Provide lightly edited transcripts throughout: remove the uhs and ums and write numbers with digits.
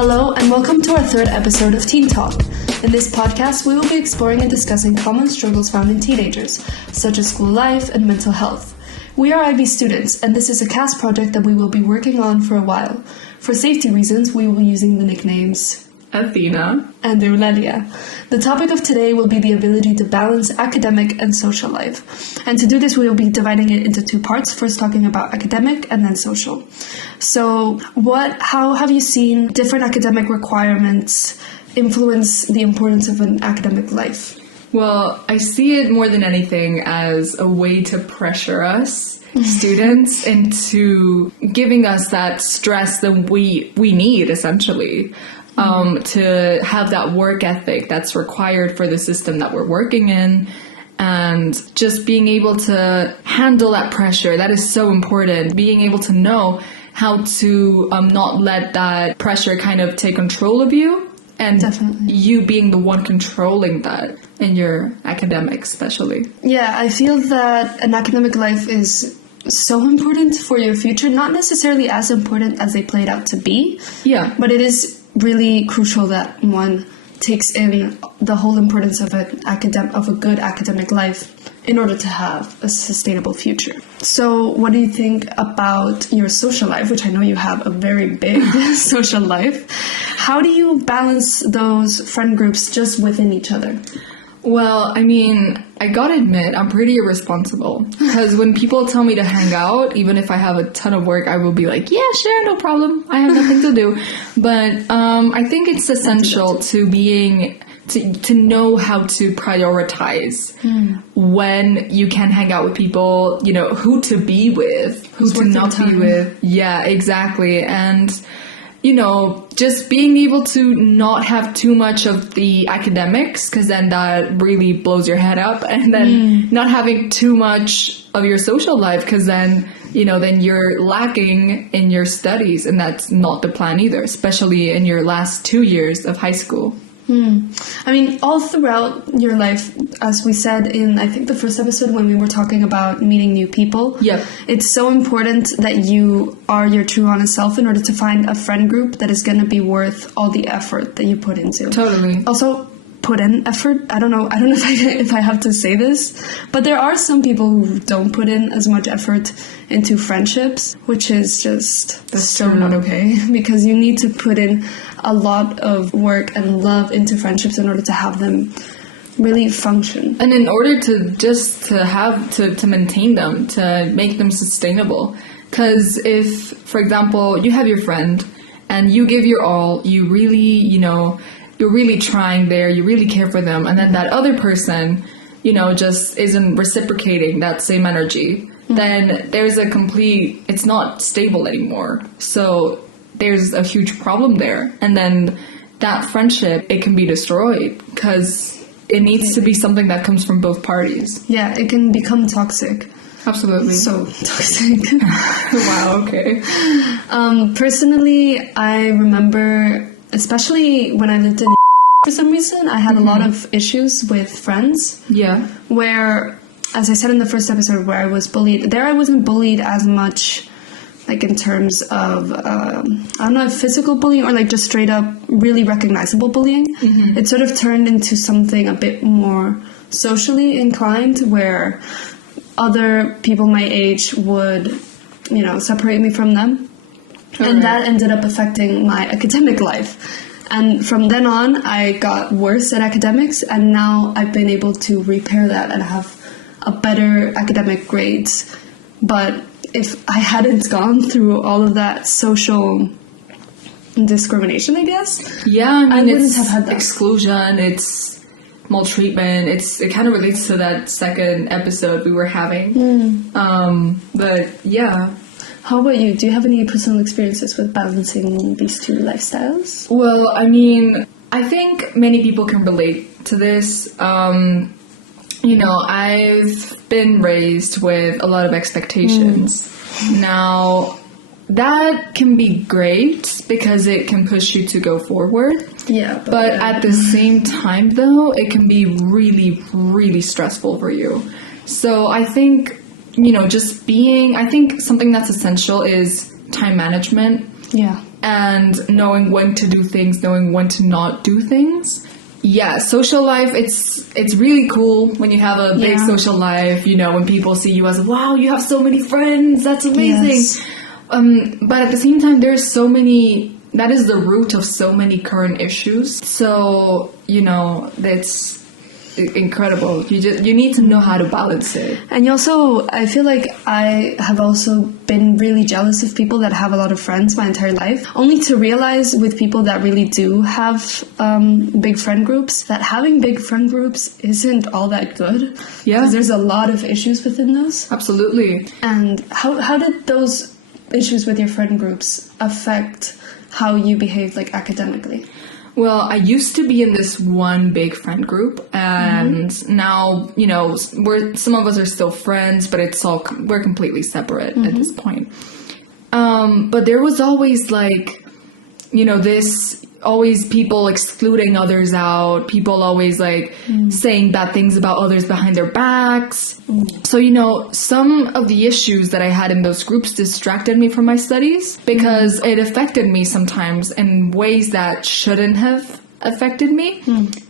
Hello, and welcome to our third episode of TeenTalk. In this podcast, we will be exploring and discussing common struggles found in teenagers, such as school life and mental health. We are IB students, and this is a cast project that we will be working on for a while. For safety reasons, we will be using the nicknames Athena and Eulalia. The topic of today will be the ability to balance academic and social life. And to do this, we will be dividing it into two parts, first talking about academic and then social. So how have you seen different academic requirements influence the importance of an academic life? Well, I see it more than anything as a way to pressure us students into giving us that stress that we need, essentially. To have that work ethic that's required for the system that we're working in, and just being able to handle that pressure. That is so important. Being able to know how to not let that pressure kind of take control of you, and Definitely. You being the one controlling that in your academics, especially. Yeah, I feel that an academic life is so important for your future, not necessarily as important as they play it out to be. Yeah. But it is really crucial that one takes in the whole importance of a good academic life in order to have a sustainable future. So what do you think about your social life, which I know you have a very big social life? How do you balance those friend groups just within each other? Well, I mean, I gotta admit, I'm pretty irresponsible. Because when people tell me to hang out, even if I have a ton of work, I will be like, yeah, sure, no problem. I have nothing to do. But I think it's essential to know how to prioritize when you can hang out with people, you know, who to be with, who to not be with. Yeah, exactly. And you know, just being able to not have too much of the academics, because then that really blows your head up, and then not having too much of your social life, because then, you know, then you're lacking in your studies, and that's not the plan either, especially in your last 2 years of high school. I mean, all throughout your life, as we said in, I think, the first episode when we were talking about meeting new people, Yep. It's so important that you are your true honest self in order to find a friend group that is going to be worth all the effort that you put into. Totally. Also, put in effort. I don't know if I have to say this, but there are some people who don't put in as much effort into friendships, which is just so not okay, because you need to put in a lot of work and love into friendships in order to have them really function. And in order to maintain them, to make them sustainable. Because if, for example, you have your friend and you give your all, you really, you know, you're really trying there, you really care for them, and then that other person, you know, just isn't reciprocating that same energy, then there's it's not stable anymore. So there's a huge problem there. And then that friendship, it can be destroyed, because it needs to be something that comes from both parties. Yeah, it can become toxic. Absolutely. So toxic. Wow, okay. Personally, I remember, especially when I lived in for some reason, I had a lot of issues with friends. Yeah. Where, as I said in the first episode, where I was bullied, there I wasn't bullied as much, like in terms of, I don't know, physical bullying or like just straight up really recognizable bullying. It sort of turned into something a bit more socially inclined, where other people my age would, you know, separate me from them. And that ended up affecting my academic life. And from then on, I got worse at academics, and now I've been able to repair that and have a better academic grades. But if I hadn't gone through all of that social discrimination, I guess, yeah, I mean, I wouldn't it's have had that. Exclusion, it's maltreatment, it kind of relates to that second episode we were having. But yeah. How about you? Do you have any personal experiences with balancing these two lifestyles? Well, I mean, I think many people can relate to this. You know, I've been raised with a lot of expectations. Now, that can be great because it can push you to go forward. Yeah. But at the same time, though, it can be really, really stressful for you. So I think, you know, I think something that's essential is time management. Yeah. and knowing when to do things, knowing when to not do things. Yeah, social life, it's really cool when you have a big social life, you know, when people see you as, wow, you have so many friends, that's amazing. Yes. But at the same time, there's so many, that is the root of so many current issues. So, you know, that's incredible. You need to know how to balance it. And you also, I feel like I have also been really jealous of people that have a lot of friends my entire life, only to realize with people that really do have big friend groups, that having big friend groups isn't all that good. Yeah. Because there's a lot of issues within those. Absolutely. And how did those issues with your friend groups affect how you behaved, like, academically? Well, I used to be in this one big friend group, and now, you know, some of us are still friends, but we're completely separate at this point. But there was always, like, you know, always people excluding others out, people always, like, saying bad things about others behind their backs. So, you know, some of the issues that I had in those groups distracted me from my studies because it affected me sometimes in ways that shouldn't have affected me.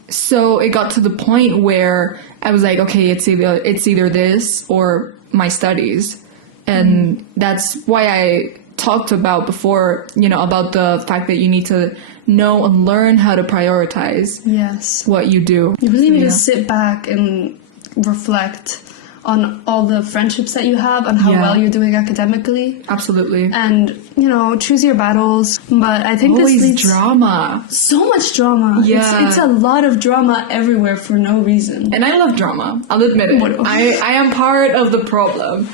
So it got to the point where I was like, okay, it's either this or my studies. And that's why I talked about before, you know, about the fact that you need to know and learn how to prioritize what you do. You really need to sit back and reflect on all the friendships that you have and how well you're doing academically. Absolutely. And, you know, choose your battles. But I think always this leads... drama. So much drama. Yeah. It's a lot of drama everywhere for no reason. And I love drama. I'll admit it. I am part of the problem.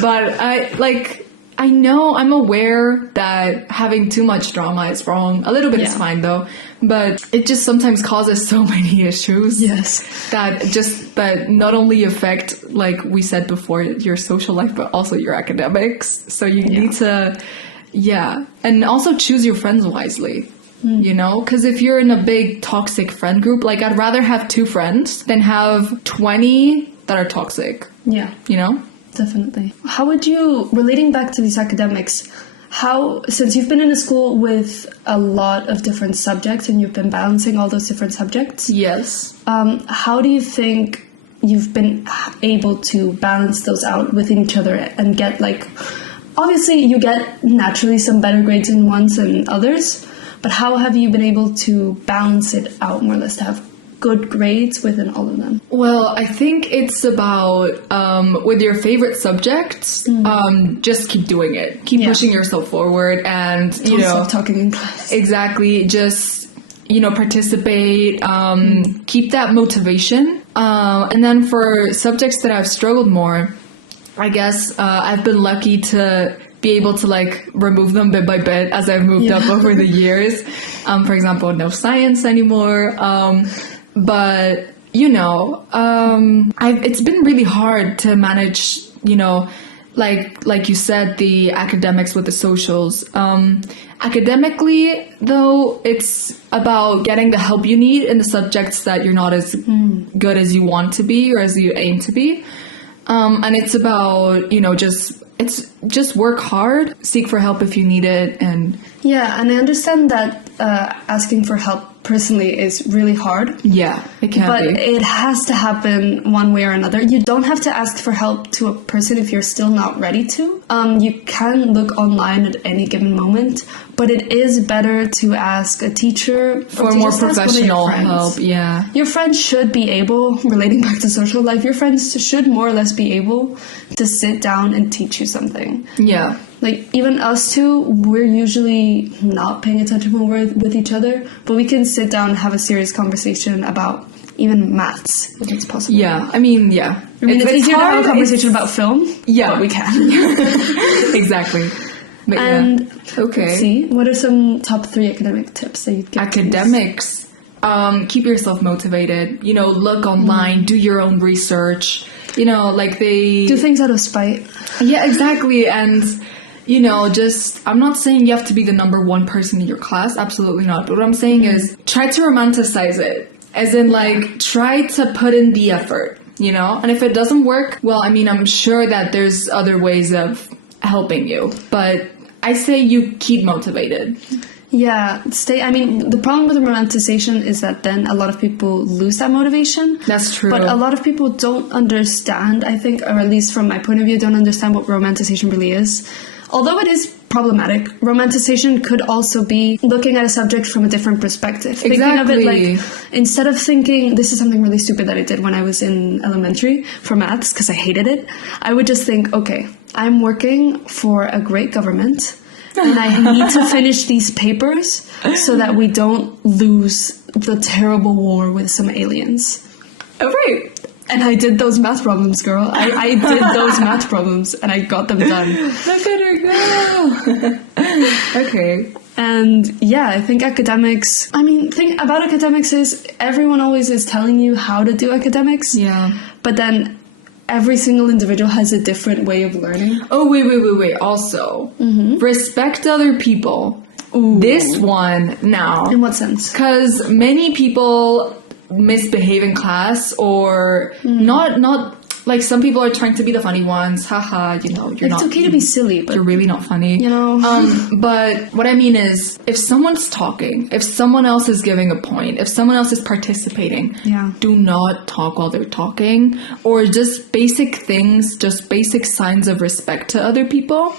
But I know, I'm aware that having too much drama is wrong. A little bit is fine though, but it just sometimes causes so many issues. Yes. That not only affect, like we said before, your social life, but also your academics. So you need to, and also choose your friends wisely. You know, because if you're in a big toxic friend group, like I'd rather have 2 friends than have 20 that are toxic. Yeah. You know? Definitely. How would you, relating back to these academics, since you've been in a school with a lot of different subjects and you've been balancing all those different subjects? Yes. How do you think you've been able to balance those out within each other and get, like, obviously you get naturally some better grades in ones than others, but how have you been able to balance it out more or less to have good grades within all of them? Well, I think it's about with your favorite subjects, just keep doing it. Keep pushing yourself forward and, you know, stop talking in class. Exactly. Just, you know, participate, keep that motivation. And then for subjects that I've struggled more, I guess I've been lucky to be able to, like, remove them bit by bit as I've moved up over the years. For example, no science anymore. But, you know, it's been really hard to manage, you know, like you said, the academics with the socials. Academically, though, it's about getting the help you need in the subjects that you're not as good as you want to be or as you aim to be. And it's about, you know, just work hard, seek for help if you need it. And I understand that asking for help personally is really hard. Yeah, it can be. But it has to happen one way or another. You don't have to ask for help to a person if you're still not ready to. You can look online at any given moment, but it is better to ask a teacher for more professional help. Yeah. Your friends should be able, relating back to social life, your friends should more or less be able to sit down and teach you something. Yeah. Like, even us two, we're usually not paying attention when we're with each other, but we can sit down and have a serious conversation about even maths, if it's possible. Yeah, I mean, yeah. I mean, it's easier to have a conversation about film. Yeah, but we can. Exactly. But and, okay. Let's see, what are some top 3 academic tips that you'd give? Academics. Keep yourself motivated. You know, look online, do your own research. You know, like do things out of spite. Yeah, exactly. And, you know, I'm not saying you have to be the number 1 person in your class. Absolutely not. But what I'm saying is try to romanticize it. As in, like, try to put in the effort, you know? And if it doesn't work, well, I mean, I'm sure that there's other ways of helping you. But I say you keep motivated. Yeah, I mean, the problem with romanticization is that then a lot of people lose that motivation. That's true. But a lot of people don't understand, I think, or at least from my point of view, don't understand what romanticization really is. Although it is problematic, romanticization could also be looking at a subject from a different perspective. Exactly. Thinking of it like, instead of thinking, this is something really stupid that I did when I was in elementary for maths, because I hated it, I would just think, okay, I'm working for a great government, and I need to finish these papers so that we don't lose the terrible war with some aliens. Oh, right. And I did those math problems, girl. I did those math problems, and I got them done. Look at her go. Okay. And yeah, I think academics... I mean, the thing about academics is everyone always is telling you how to do academics. Yeah. But then every single individual has a different way of learning. Oh, wait. Also, respect other people. Ooh. This one now. In what sense? Because many people misbehave in class, or not like, some people are trying to be the funny ones. Haha, you know, you're It's not... okay to be silly, but... You're really not funny. You know? But what I mean is, if someone's talking, if someone else is giving a point, if someone else is participating, Yeah. do not talk while they're talking. Or just basic things, just basic signs of respect to other people.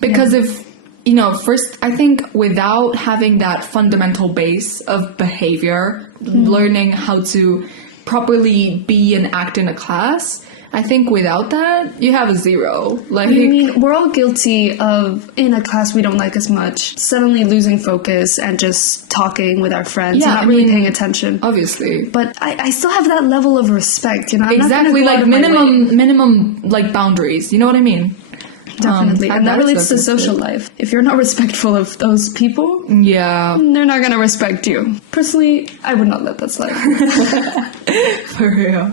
Because if, you know, first, I think without having that fundamental base of behavior, learning how to properly be and act in a class, I think without that, you have a 0. Like, I mean, we're all guilty of, in a class we don't like as much, suddenly losing focus and just talking with our friends and not really paying attention. Obviously. But I still have that level of respect, you know? I'm Exactly, not like minimum like boundaries. You know what I mean? Definitely. and that relates to social life. If you're not respectful of those people, yeah, they're not going to respect you. Personally, I would not let that slide. For real.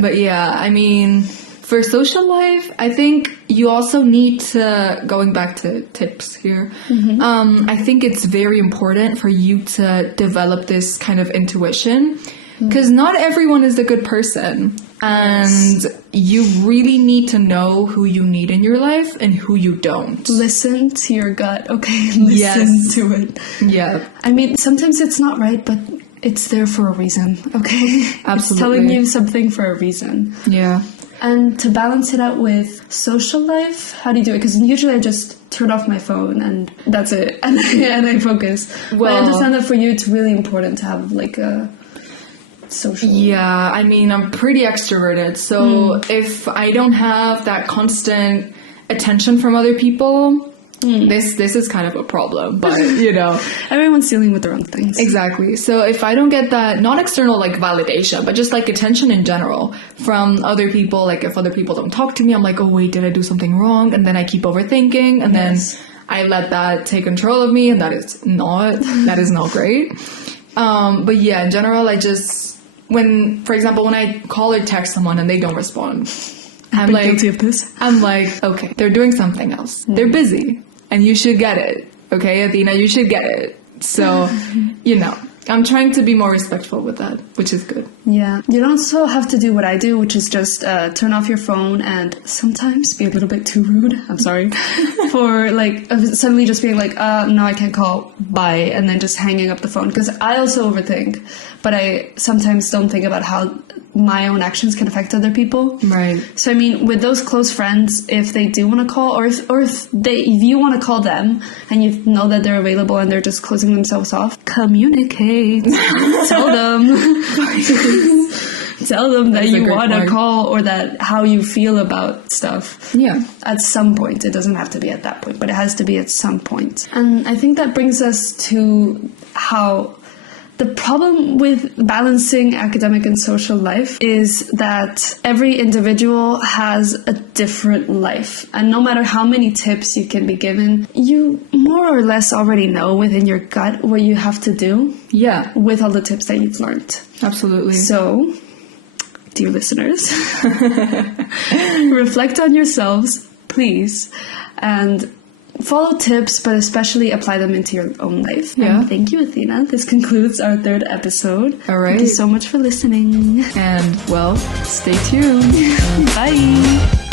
But yeah, I mean, for social life, I think you also need to, going back to tips here, I think it's very important for you to develop this kind of intuition, because not everyone is a good person. And you really need to know who you need in your life and who you don't. Listen to your gut, okay? Listen to it. Yeah. I mean, sometimes it's not right, but it's there for a reason, okay? Absolutely. It's telling you something for a reason. Yeah. And to balance it out with social life, how do you do it? Because usually I just turn off my phone and that's it. And I focus. Well, I understand that for you it's really important to have like a... social. Yeah, I mean, I'm pretty extroverted, so if I don't have that constant attention from other people, this is kind of a problem, but you know. Everyone's dealing with their own things. Exactly. So if I don't get that, not external like validation, but just like attention in general from other people, like if other people don't talk to me, I'm like, oh wait, did I do something wrong? And then I keep overthinking, and then I let that take control of me, and that is not great. But yeah, in general, I just... for example, when I call or text someone and they don't respond, I'm like, guilty of this. I'm like, okay, they're doing something else. They're busy, and you should get it. Okay, Athena, you should get it. So, you know, I'm trying to be more respectful with that, which is good. Yeah. You don't also have to do what I do, which is just turn off your phone and sometimes be a little bit too rude. I'm sorry. For like suddenly just being like, no, I can't call, bye. And then just hanging up the phone. Because I also overthink, but I sometimes don't think about how my own actions can affect other people. Right. So I mean, with those close friends, if they do want to call, or if you want to call them and you know that they're available and they're just closing themselves off, communicate. Tell them. Tell them that you want to call, or that how you feel about stuff. Yeah. At some point. It doesn't have to be at that point, but it has to be at some point. And I think that brings us to how the problem with balancing academic and social life is that every individual has a different life. And no matter how many tips you can be given, you more or less already know within your gut what you have to do. Yeah. With all the tips that you've learned. Absolutely. So, dear listeners, reflect on yourselves, please, and follow tips, but especially apply them into your own life. Yeah. And thank you, Athena. This concludes our 3rd episode. All right. Thank you so much for listening. And, well, stay tuned. Bye.